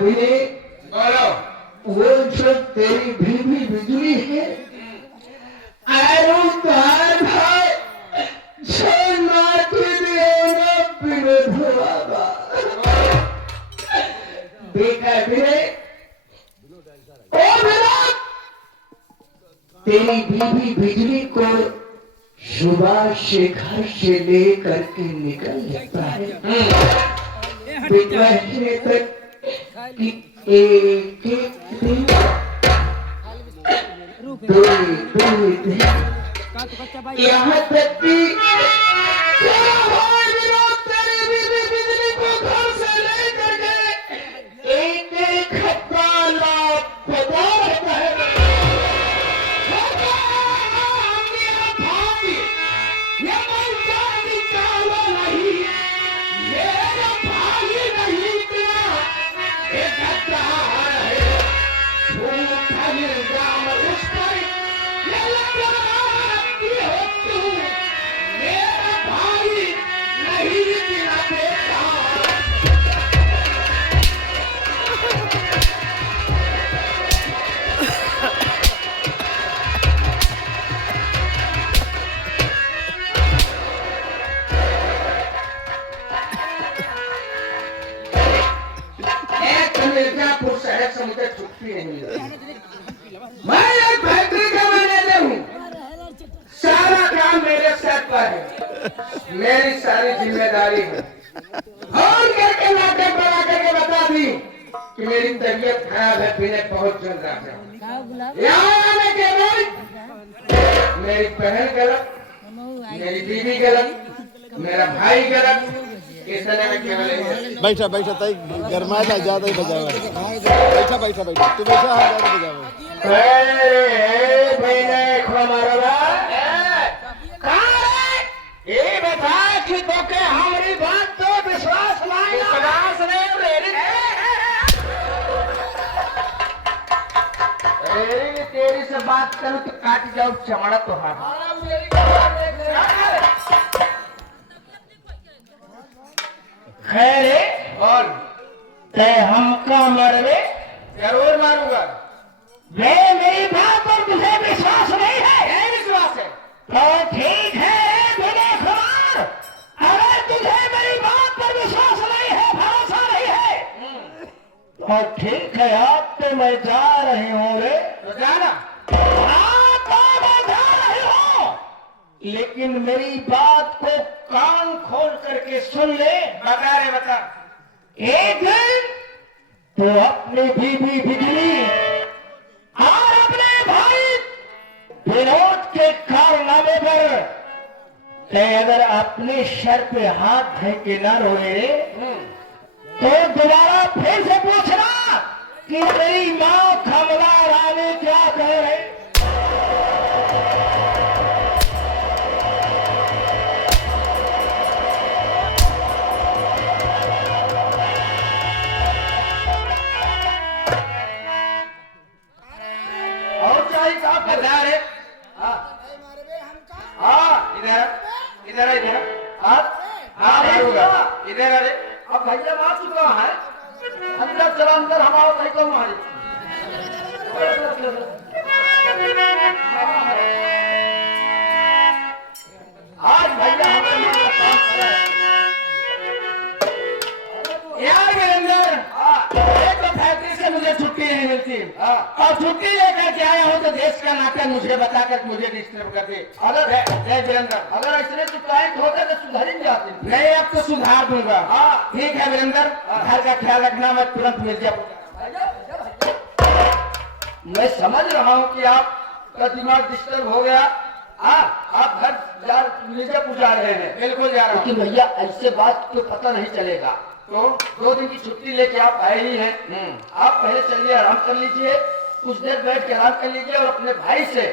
बिने बोलो। वो जो तेरी बीवी बिजली है आरो तार भाई सोना तुझे बिने धोआगा देखा बिने ओ बिने तेरी बीवी बिजली को सुबह से घर से लेकर के निकल जाता है दोपहर तक एक दिन दो दिन यहाँ तक कि तेरा भाई विनोद तेरी बीवी बिजली को घर से लेकर के एक हफ्ता लापता रहता है मुझे छुट्टी नहीं मिली। मैं एक फैक्ट्री का मैनेजर हूँ, सारा काम मेरे सर पर है, मेरी सारी जिम्मेदारी है। और करके नाटक बना करके बता दी कि मेरी तबीयत खराब है, पीने बहुत चल रहा है। यहाँ आने के बाद मेरी बहन गलत, मेरी बीवी गलत, मेरा भाई गलत, इतने में केवल बैठा बैठा तई गरमाया ज्यादा ही बजावा बैठा बैठा बैठा तू बैठा है ज्यादा बजावा ए भाई खमारवा कहां ये बता कि तो के हमारी बात तो विश्वास नहीं रे तेरी से बात करूं तो काट जाऊं चमड़ा तो खैर और ते हमका मरवे जरूर मारूंगा। वे मेरी बात पर तुझे विश्वास नहीं है? यही विश्वास है। तो ठीक है मेरे खबर, अगर तुझे मेरी बात पर विश्वास नहीं है, भरोसा नहीं है, तो ठीक है आप तो मैं जा रही हूँ रे। तो जाना। हाँ तो मैं जा रही हूँ, लेकिन मेरी बात को कान खोल करके सुन ले। बता रे बता। एक दिन तो अपनी बीवी बिजली और अपने भाई विनोद के कारनामे पर ते अगर अपने सर पे हाथ धर के न रोए तो दोबारा फिर से पूछना कि मेरी माँ कमला रानी क्या कह रही। बता रे। हाँ इधर इधर इधर। हाँ मारूंगा इधर। अरे अब भैया मार चुका है, अंदर चला, अंदर हमारा भाई को मारे। आज भैया हमारे काम कर रहा है यार वीरेंद्र। एक तो फैक्ट्री से मुझे छुट्टी नहीं मिलती और छुट्टी लेकर के आया हूँ तो देश का नाटक मुझे बताकर मुझे डिस्टर्ब करते। अगर जय वीरेंद्र अगर ऐसे चुपाएं होते तो सुधार ही जाते। नहीं अब तो सुधार दूंगा। हाँ ठीक है वीरेंद्र, घर का ख्याल रखना, मैं तुरंत मिर्जापुर। मैं समझ रहा हूँ कि आपका दिमाग डिस्टर्ब हो गया। आप घर मिर्जापुर जा रहे हैं। बिल्कुल जा रहा हूँ। लेकिन भैया ऐसे बात को पता नहीं चलेगा। तो 2 दिन की छुट्टी लेके आप आए ही हैं। आप पहले चलिए, आराम कर लीजिए, कुछ देर बैठ के आराम कर लीजिए और अपने भाई से,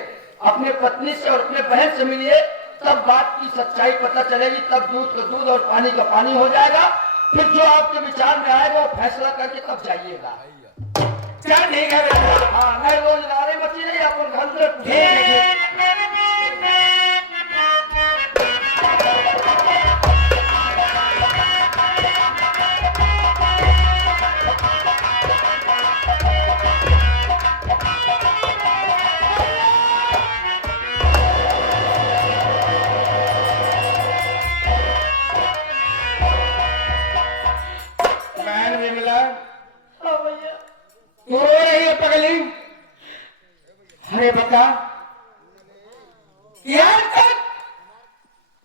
अपने पत्नी से और अपने बहन से मिलिए, तब बात की सच्चाई पता चलेगी। तब दूध का दूध और पानी का पानी हो जाएगा। फिर जो आपके विचार में आएगा वो फैसला करके तब जाइएगा। चल ठीक है। हाँ नहीं रोज नारे मची नहीं, अपन घर में यहाँ तक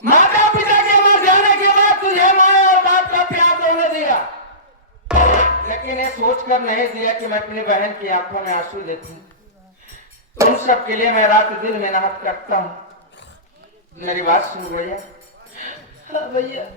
माता पिता के मर जाने के बाद तुझे माँ और बाप का प्यार होने दिया, लेकिन ये सोचकर नहीं दिया कि मैं अपनी बहन की आंखों में आंसू देखूं। तुम सब के लिए मैं रात दिन मेहनत करता हूँ। मेरी बात सुन भैया। हाँ भैया।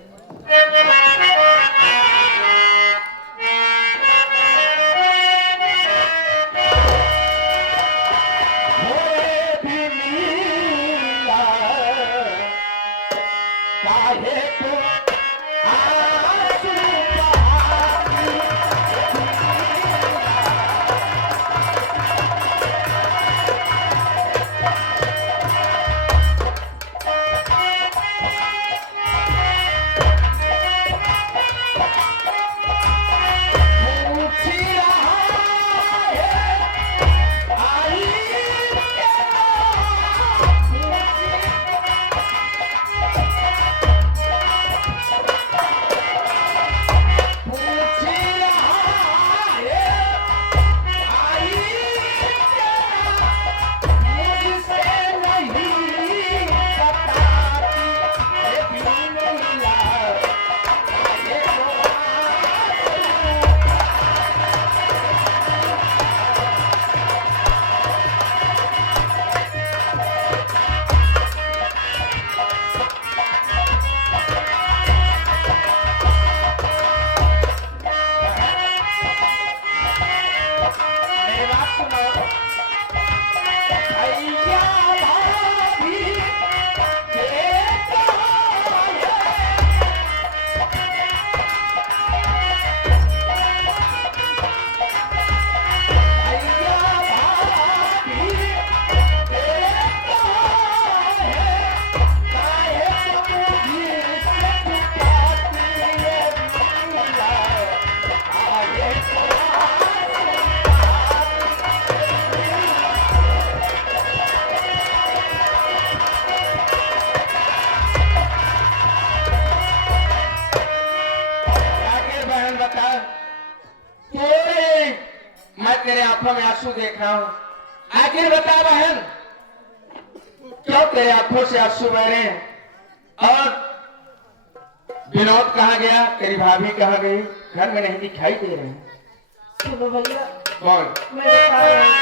मैं तेरे आंखों में आंसू देख रहा हूँ, आखिर बता बहन, क्यों तेरे आंखों से आंसू बह रहे हैं? और विनोद कहाँ गया? तेरी भाभी कहाँ गई? घर में नहीं दिखाई दे रहे हैं। सुनो भैया, कौन? मैं बता रहा हूँ।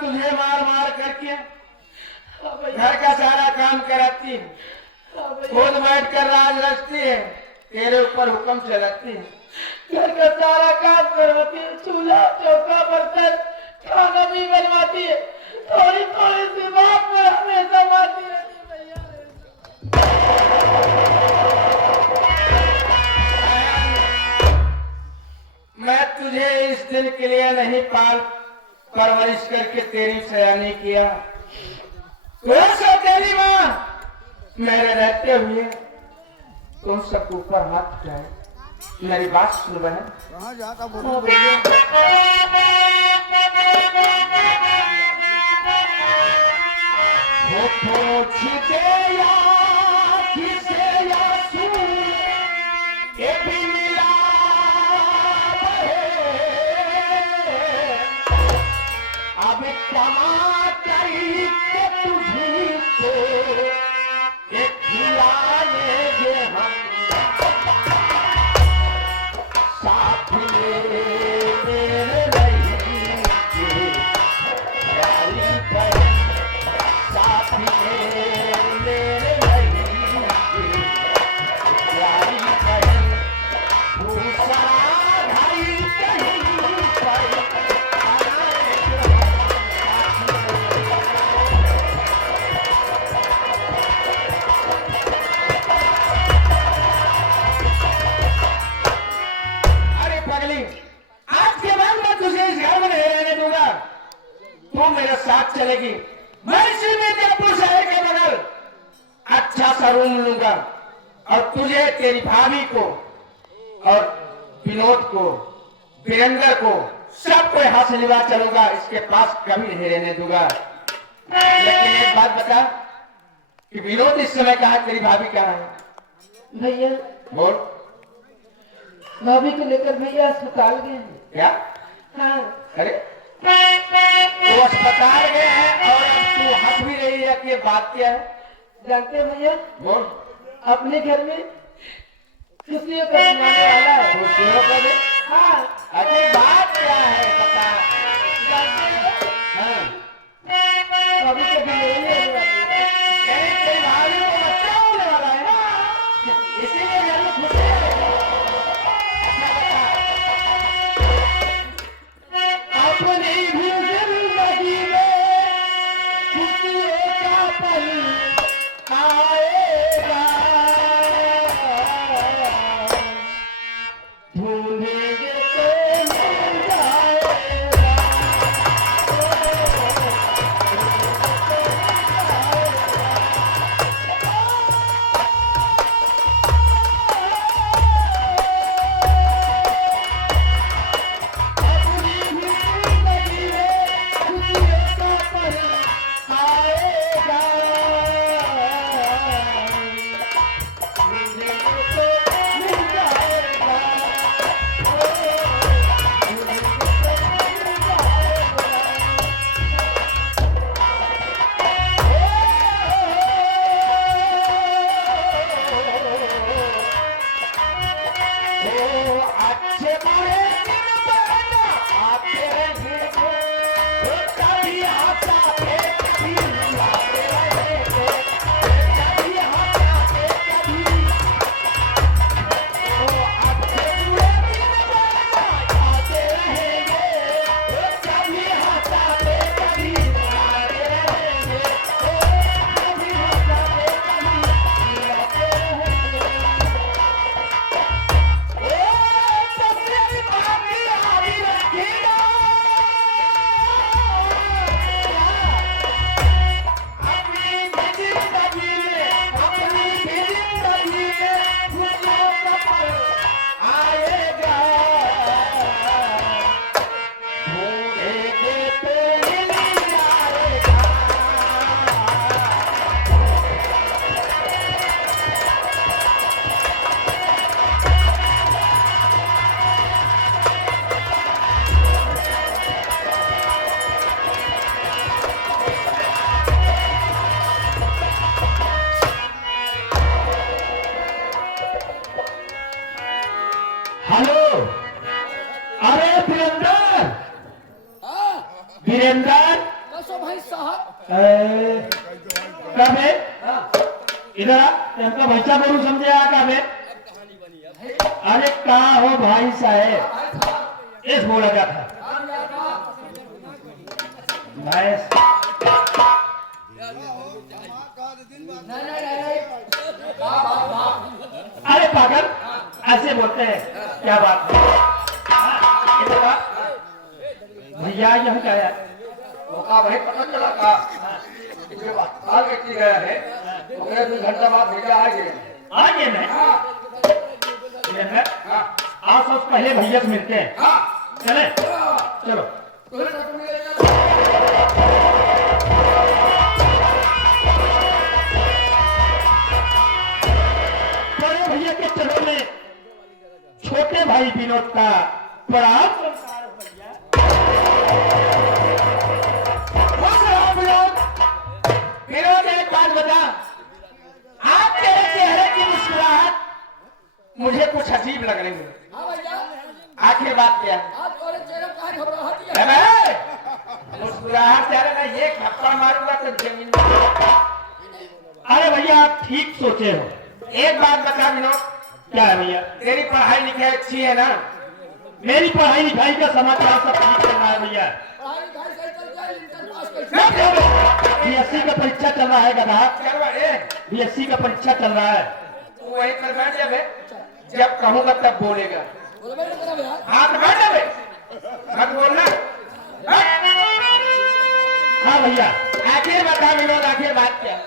तुझे मार मार करके घर का सारा काम कराती है, खुद बैठ कर राज रचती है, तेरे ऊपर हुक्म चलाती है, घर का सारा काम करवाती है, चूल्हा चौका बर्तन खाना भी बनवाती है, थोड़ी थोड़ी सी बात पर हमेशा मारती रहती है भैया। मैं तुझे इस दिन के लिए नहीं पाल परवरिश करके तेरी सयानी किया, वैसे तेरी माँ मेरे रहते हुए तुम सब ऊपर हाथ उठाए, मेरी बात सुन बहन। कहाँ जाता बोल? हाँ भैया। वो पूछ के या किसे या सू ये भी मिला है। अब कमा करी के तुझी को एक खिलाने दे हम साथ में मेरे नहीं प्यारी बहन साथ में मेरे नहीं प्यारी बहन दूसरा भाई कहीं पर अरे पगली, आज के बाद मैं तुझे इस घर में नहीं रहने दूंगा। तू मेरे साथ चलेगी। मैं इसी मिर्जापुर शहर के बगल अच्छा सा रूम लूंगा और तुझे, तेरी भाभी को और विनोद को, वीरेंद्र को, सबको यहाँ से लिवा चलूंगा। इसके पास कभी नहीं रहने दूंगा। लेकिन एक बात बता कि विनोद इस समय कहाँ, तेरी भाभी कहाँ है? भैया बोल। भाभी को लेकर भैया अस्पताल गए हैं। क्या? हाँ अरे वो अस्पताल गए हैं और अब तू हंस भी रही है कि ये बात क्या है? जानते हैं भैया, बोल। अपने घर में खुशियों का दिन आने वाला है। खुशियों का दिन? हाँ अरे बात क्या है बता। जानते हैं, हाँ, भाभी को डिलीवरी होने वाली है। तेरी भाभी को बच्चा होने वाला है ना, इसीलिए घर में खुशी है। अच्छा बता, अपनी भी जिंदगी में खुशियों का पल आएगा, ढूंढेंगे तो मिल जाएगा। अच्छे बुरे दिन बना आते रहेंगे, कभी हंसाते कभी रुलाते रहेंगे, कभी हंसाते कभी। अच्छे बुरे दिन बना आते रहेंगे, कभी हंसाते कभी रुलाते रहेंगे, कभी हंसाते कभी रुलाते रहेंगे। हेलो, अरे वीरेंद्र, वीरेंद्र बसो भाई साहब। कब है? इधर आ, इनका बच्चा बोलू समझे आ कब है? अरे कहा हो भाई साहेब, इस बोला क्या था भैंस? अरे पागल, ऐसे बोलते हैं क्या बात है? इधर आ। भैया यह क्या है? वो कहा भाई पता चला का जो अस्पताल व्यक्ति गया है तो 2 घंटा बाद भैया आ गए। आगे में हाँ आओ सब पहले भैया से मिलते हैं। हाँ चले चलो। तुम्हें तो तुम मेरे बड़े भैया के चरणों में छोटे भाई विनोद का प्रणाम। विनोद एक बात बता, आज तेरे चेहरे की मुस्कुराहट मुझे कुछ अजीब लग रही है। हाँ भैया, आखिर बात क्या है? आज तुम्हारे चेहरे पर घबराहट ही है। अबे, मुस्कुराहट जा रहा है, ये थप्पड़ मारूंगा तो जमीन में। अरे भैया आप ठीक सोचे हो। एक बात बता विनोद, क्या है भैया? तेरी पढ़ाई लिखाई अच्छी है ना? मेरी पढ़ाई लिखाई का समाचार सब ठीक चल रहा है भैया। पढ़ाई लिखाई सही चल जाए, इंटर पास कर बीएससी का परीक्षा चल रहा है गधा। चल बड़े, बीएससी का परीक्षा चल रहा है। तू वही कर बैठ जा बे। जब कहूंगा तब बोलेगा। बोले भाई तेरा भैया, हाथ बैठ जा बे, मत बोलना। हाँ भैया। आखिर बता विनोद, आखिर बात क्या है?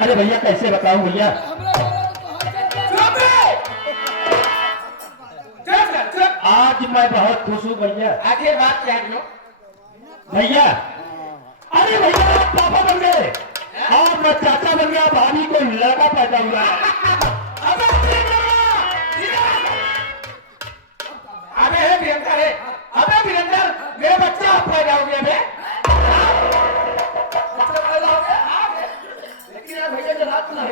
अरे भैया कैसे बताऊं भैया? हमरे बोले तो हाथ चल जाए। चुप रे! चुप चुप चुप। आज मैं बहुत खुश हूँ भैया। आखिर बात क्या है विनोद? भैया अरे भैया आप पापा बन गए और मैं चाचा बन गया। भाभी को लड़का पैदा हुआ है। अबे हे वीरेंद्र है, अबे वीरेंद्र, मेरा बच्चा पैदा हो गया बे। बच्चा पैदा हो गया लेकिन यार भैया के रात में है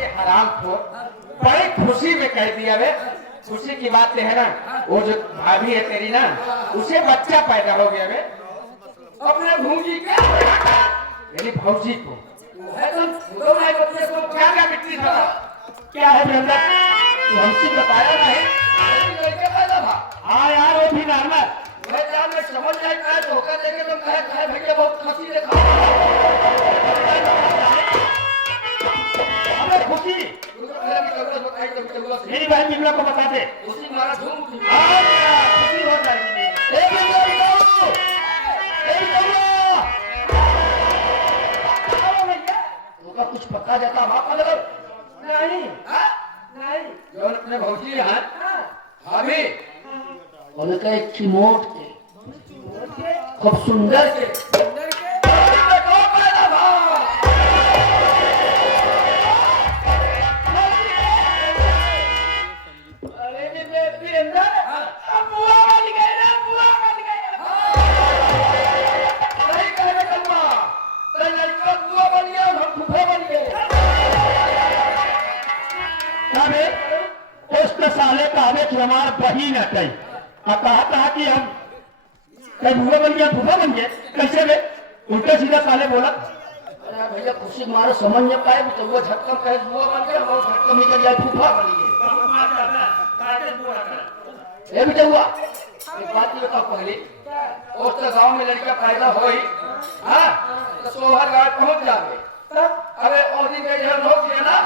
ये हराम खोर, बड़ी खुशी में कह दिया बे। खुशी की बात है ना, वो जो भाभी है तेरी ना, उसे बच्चा पैदा हो गया बे। अपने भूंगी के मेरी भौजी को है तो दो भाई बच्चे को क्या क्या मिट्टी था? क्या है वीरेंद्र? तू हमसे बताया नहीं? लड़के पैदा था। हाँ यार वो भी नॉर्मल। मैं जान में समझ जाए क्या धोखा देके तो कहे कहे भैया बहुत खुशी देखा। अबे खुशी उनको मेरा भी जरूरत होता है कभी कभी बस। मेरी बहन बिमला को बता दे। उसी मारा झूम उठी। हाँ, खुशी हो जाएगी। ए भैया बताओ, ए भैया उनका कुछ पता जाता बाप लगा नहीं हाँ? नहीं, जो अपने भौजी है भाभी उनका एक चिमोट के खूब सुंदर के देखो पैदा भाव। अरे वीरेंद्र, अब बुआ बन गए ना, बुआ बन गए। नहीं कहने कलमा तेरे लड़का बुआ बन गया और हम फूफा बन गए। कहे उस साले कहे कि हमारा बही न कही और कहा कि हम कहीं भूखा बन गया भूखा बन गया। कैसे बे? उल्टा सीधा साले बोला। अरे भैया खुशी मारे समझ नहीं पाए तो वो झटका कहे बुआ बन गया और झटका निकल जाए फूफा बन गए। ये भी हुआ एक बात ये बताओ पहले और तो गांव में लड़का पैदा हो ही हाँ तो सोहर गांव पहुंच जावे अबे और दिन गए जहाँ लोग किए ना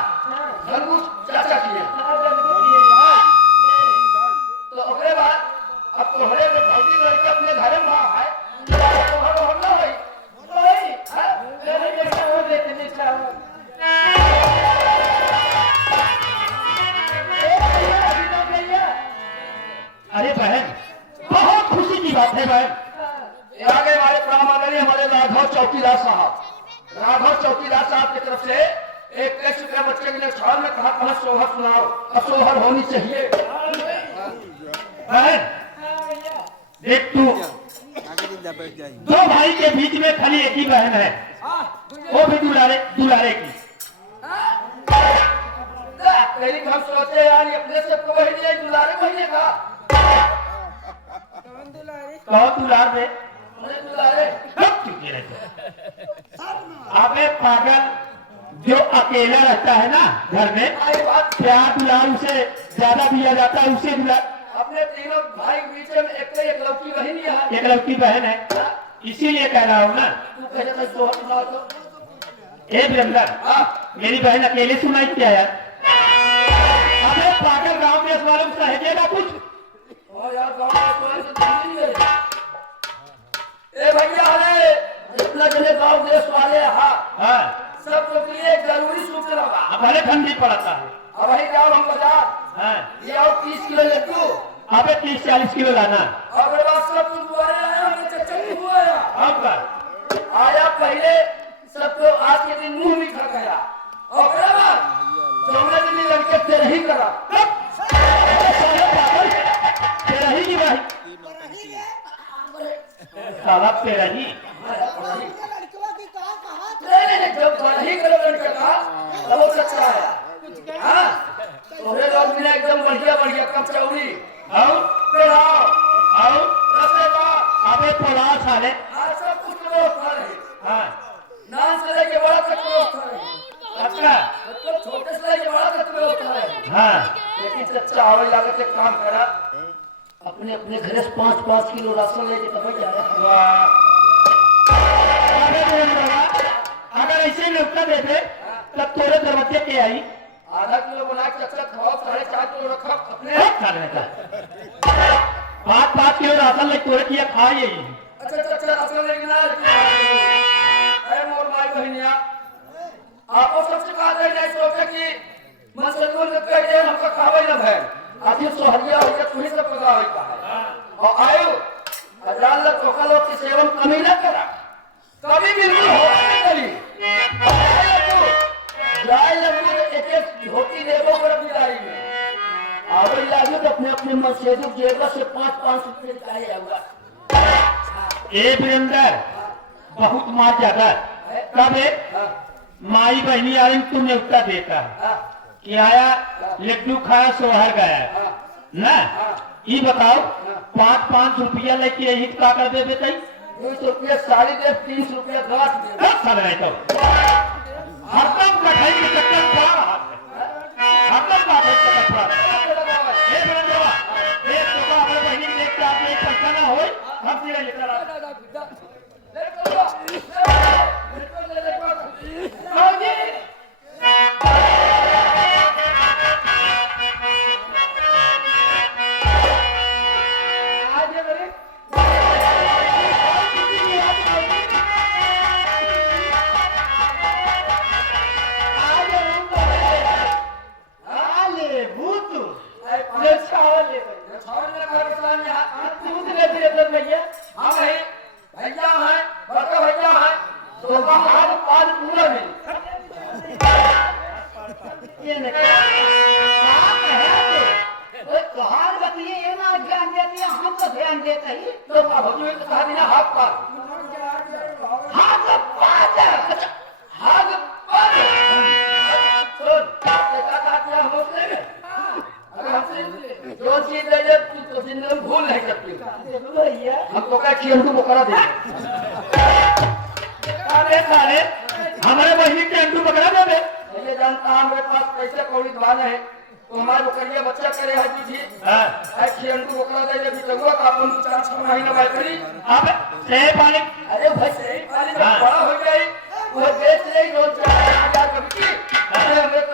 धनकुश चाचा किए तो अगले बार अब तोहरे में भौजी लड़के अपने घर में वहाँ है तोहर तो हम ना होई हाँ? नहीं बेटा, वो देखने चाहो। अरे बहन बहुत खुशी की बात है बहन। ये आगे हमारे प्रणाम आदरणीय हमारे राघव चौकीदार साहब की तरफ से एक टेस्ट के बच्चे के लिए छाल में कहा कहा सोहर सुनाओ और सोहर होनी चाहिए। बहन देख तू दो भाई के बीच में खाली एक ही बहन है, वो भी दुलारे दुलारे की। तेरी हम सोचे यार ये अपने सबको वही दिया दुलारे वही का कहो दुलार दे। अरे दुलारे सब चुके रहते। अबे पागल, जो अकेला रहता है ना घर में, आई बात प्यार दुलार उसे ज्यादा दिया जाता है, उसे दुलार। अपने तीनों भाई के बीच में एक लड़की वही नहीं है एक लड़की बहन है, इसीलिए कह रहा हूँ ना। तू कहते थे सोहर सुनाओ तो ए वीरेंद्र, मेरी बहन अकेले सुनाई क्या यार? अबे पागल, गांव में इस वालों को सहेजेगा कुछ? और यार गांव में कोई तो दिल्ली नहीं है। ए भैया अरे जितना जने गांव देश वाले हाँ हाँ, सब लोग के लिए एक जरूरी सूचना बा अब भले ठंडी पड़ता है। अब वही जाओ हम बाजार हाँ ये आओ 30 किलो लड्डू अबे 30-40 किलो लाना और मेरे पास सब तुम दुआरे आया हमने चच्चा तू आया अब का आया पहले सबको आज के दिन मुंह मीठा करा और बराबर चौदह दिन लड़के तेरे ही करा तेरा ही की भाई साला तेरा ही नहीं जब बड़ा ही करो लड़के का तब वो चच्चा आया हाँ तोरे लोग मिला एकदम बढ़िया बढ़िया कचौड़ी आओ फिर आओ आओ रसेदार अबे पोला साले आज सब कुछ व्यवस्था रही हाँ नान से लेके बड़ा तक व्यवस्था रही अच्छा मतलब छोटे से लेके बड़ा तक व्यवस्था रही हाँ लेकिन चच्चा आवे लागे के काम करा अपने अपने घर से 5-5 किलो राशन लेके तब जा वाह अबे बोल रहा अगर ऐसे ही नुकता देते तब तोरे दरवाजे के आई आधा किलो बना के चच्चा खाओ 4.5 किलो रखा अपने खाने का 5-5 किलो राशन ले तोरे किया खा यही अच्छा चच्चा राशन लेके ना अरे मोर भाई बहनिया आपको सबसे कहा जाए नहीं सोचे कि मन सलून में कह दे हमको खावे ना भाई आदि सोहरिया हो गया तू ही सब पता होता है और आयु हजार लग चोखा लोग की सेवन कमी न करा कभी बिल्कुल हो नहीं करी जाए लगू एक एक धोती देखो कर अपनी गाड़ी में आवे लागू तो अपने अपने मर्सिडीज जेब से 5-5 रुपए निकाले जाऊंगा ए वीरेंद्र बहुत मार जाता तब माई बहनी आ रही तुमने उत्तर देता कि आया लड्डू खाया सोहर गया ना ये बताओ 5-5 रुपया लेके यही क्या कर दे बेटा 200 रुपया साड़ी दे 300 रुपया गांठ दे साल रहे तो हरदम कठाई के चक्कर पा रहा है हरदम कठाई के चक्कर पा रहा है ए वीरेंद्र ए तो अपने बहनी लेके आपने पैसा ना हो हम तेरे लेकर आ भूल नहीं सकती हम तो क्या खियंटू बकरा दे सारे हमारे बहनी के अंडू पकड़ा दे ये जानता हमारे पास पैसे कौड़ी दुकान है तो हमारे बकरिया बच्चा करे है जी खियंटू बकरा दे जब चंगुआ का अपन 4-6 महीना बैठ करी अब से पानी अरे भाई सही पानी जब बड़ा हो जाए वो बेच ले रोज 4,000 कभी अरे हमें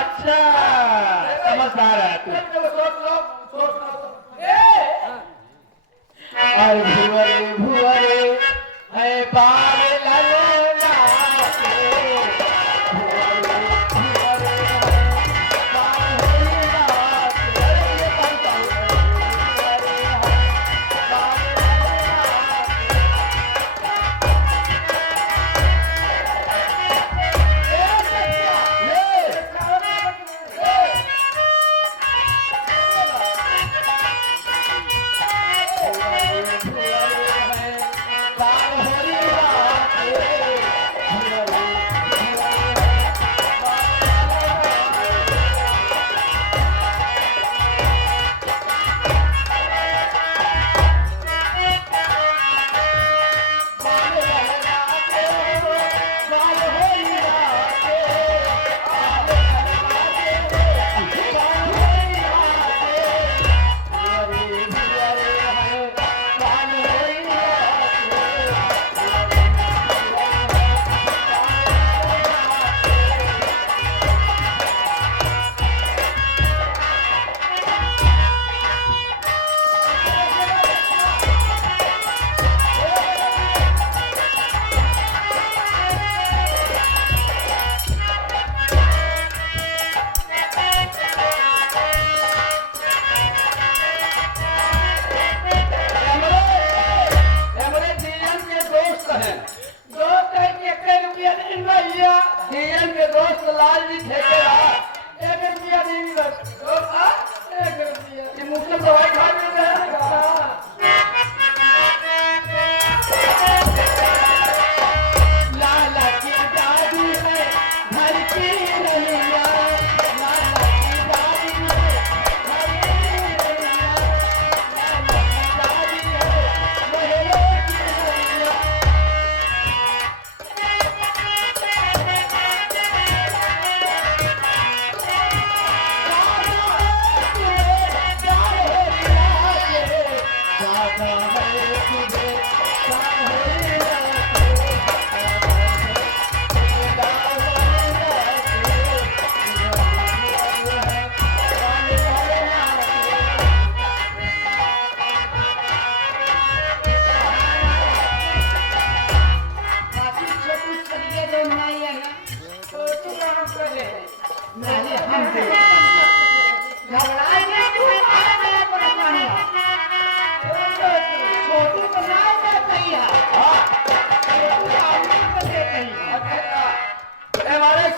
अच्छा समझदार है तू सोच लो अरे भुवरे भुवरे है बाल ललना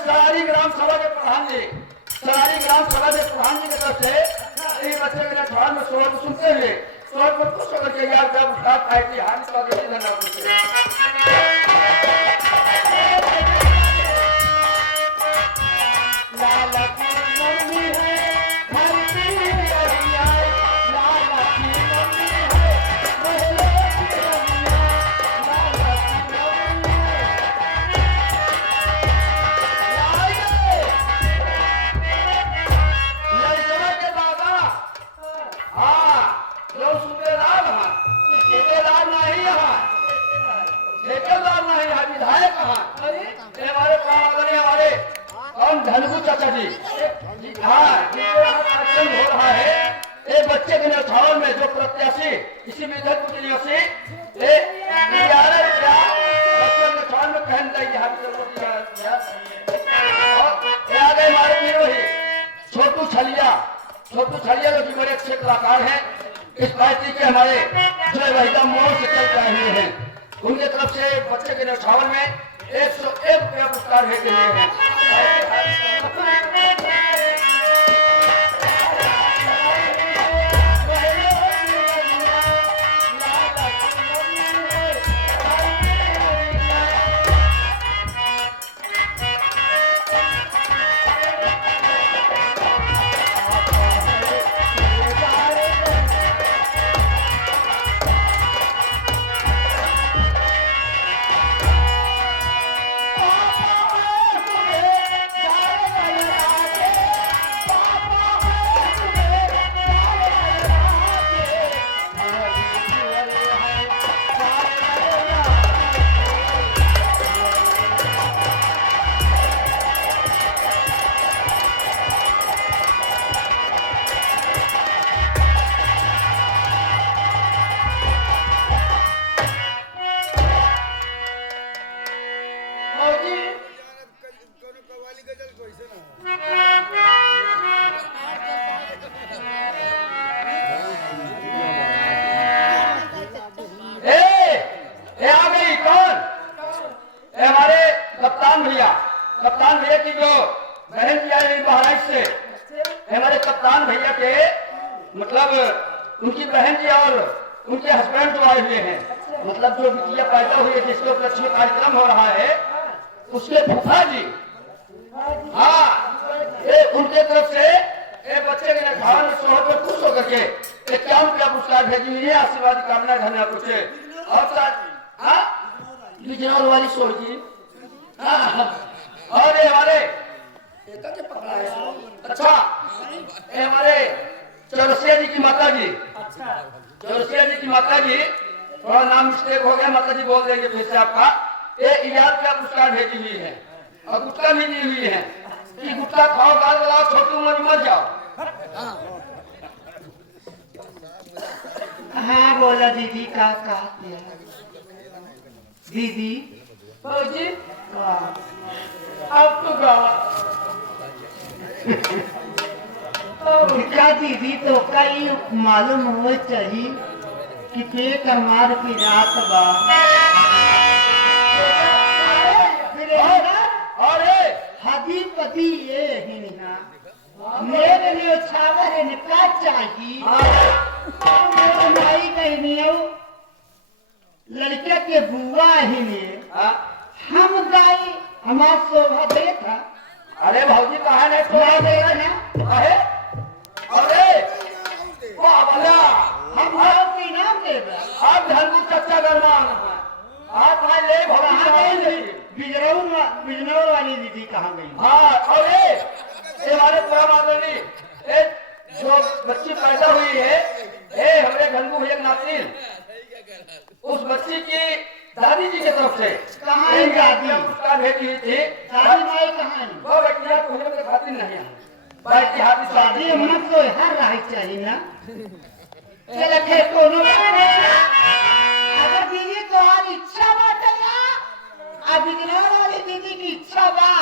सरारी ग्राम सभा के प्रधान जी, सरारी ग्राम सभा के प्रधान जी की तरफ से ये बच्चे के छान में स्वर सुनते हुए स्वर को खुश होकर के यार जब उठा पाए कि हाथ का के धन्यवाद धनगु चाचा जी, हाँ कार्यक्रम हो रहा है एक बच्चे के न्यौछावर में जो प्रत्याशी इसी विधायक निवासी बच्चे न्यौछावर में पहन देगी आगे हमारे विरोही छोटू छलिया जो कि बड़े अच्छे कलाकार हैं इस पार्टी के हमारे जो वहीदा मोड़ से चल रहे हैं उनके तरफ से बच्चे के न्यौछावर में 101 रुपया पुरस्कार भेजे हुए हैं। कप्तान भैया की जो बहन की आई बहराइच से हमारे कप्तान भैया के मतलब उनकी बहन जी और उनके हस्बैंड जो आए हुए हैं मतलब जो बिटिया पैदा हुई है जिसके उपलक्ष्य में कार्यक्रम हो रहा है उसके फूफा जी हाँ ये उनके तरफ से एक बच्चे के भाव में सोहर में खुश होकर के 51 रुपया पुरस्कार भेजी हुई है आशीर्वाद कामना धन्यवाद कुछ और साथ हाँ बिजनौर वाली सोहर जी और ये हमारे पकड़ा है अच्छा ये हमारे चौरसिया जी की माता जी चौरसिया जी की माता जी थोड़ा नाम मिस्टेक हो गया माता जी बोल देंगे फिर से आपका ये इजाद का पुरस्कार भेजी हुई है और गुटका भी दी हुई है कि गुटका खाओ गाल लगाओ छोटी उम्र में मर जाओ हाँ बोला दीदी का दीदी जी अब तो गावा क्या दीदी तो कई मालूम हो चाहिए कि पेट मार की रात बा अरे हदीपति ये हिना मेरे लिए छावर इनका चाहिए मेरे माई कहनी लड़के के बुआ ही में हम गाई हमारा शोभा देखा अरे भाजी कहा नहीं मैं देखा ना अरे अरे वाह भला हम भाव के इनाम दे आप धनगु चच्चा गरमान आप भाई ले भगवान बिजनौर वाली दीदी कहाँ गई हाँ अरे ये हमारे परम आदरणीय जो बच्ची पैदा हुई है ये हमारे धनगु भैया नातिन उस बच्ची की दादी जी की तरफ से कहाँ है दादी पुरस्कार भेजी हुई थी दादी माई कहाँ है वो बेटियां तुम्हें के खातिर नहीं है भाई की हाथी दादी हमने तो हर रही चाहिए ना चल फिर कोनो अगर दीदी तो हर इच्छा बाटेगा अब बिजनौर वाली दीदी की इच्छा बा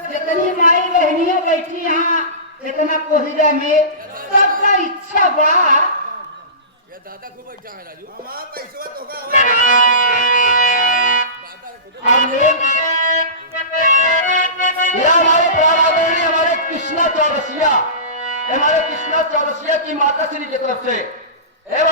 जितनी माई बहनियां बैठी यहाँ इतना कोहिरा में सबका इच्छा बा दादा को बैठा है राजू हमारा पैसा तो हम यह हमारे प्राणादरणीय हमारे कृष्णा चौरसिया की माता श्री की तरफ से एवं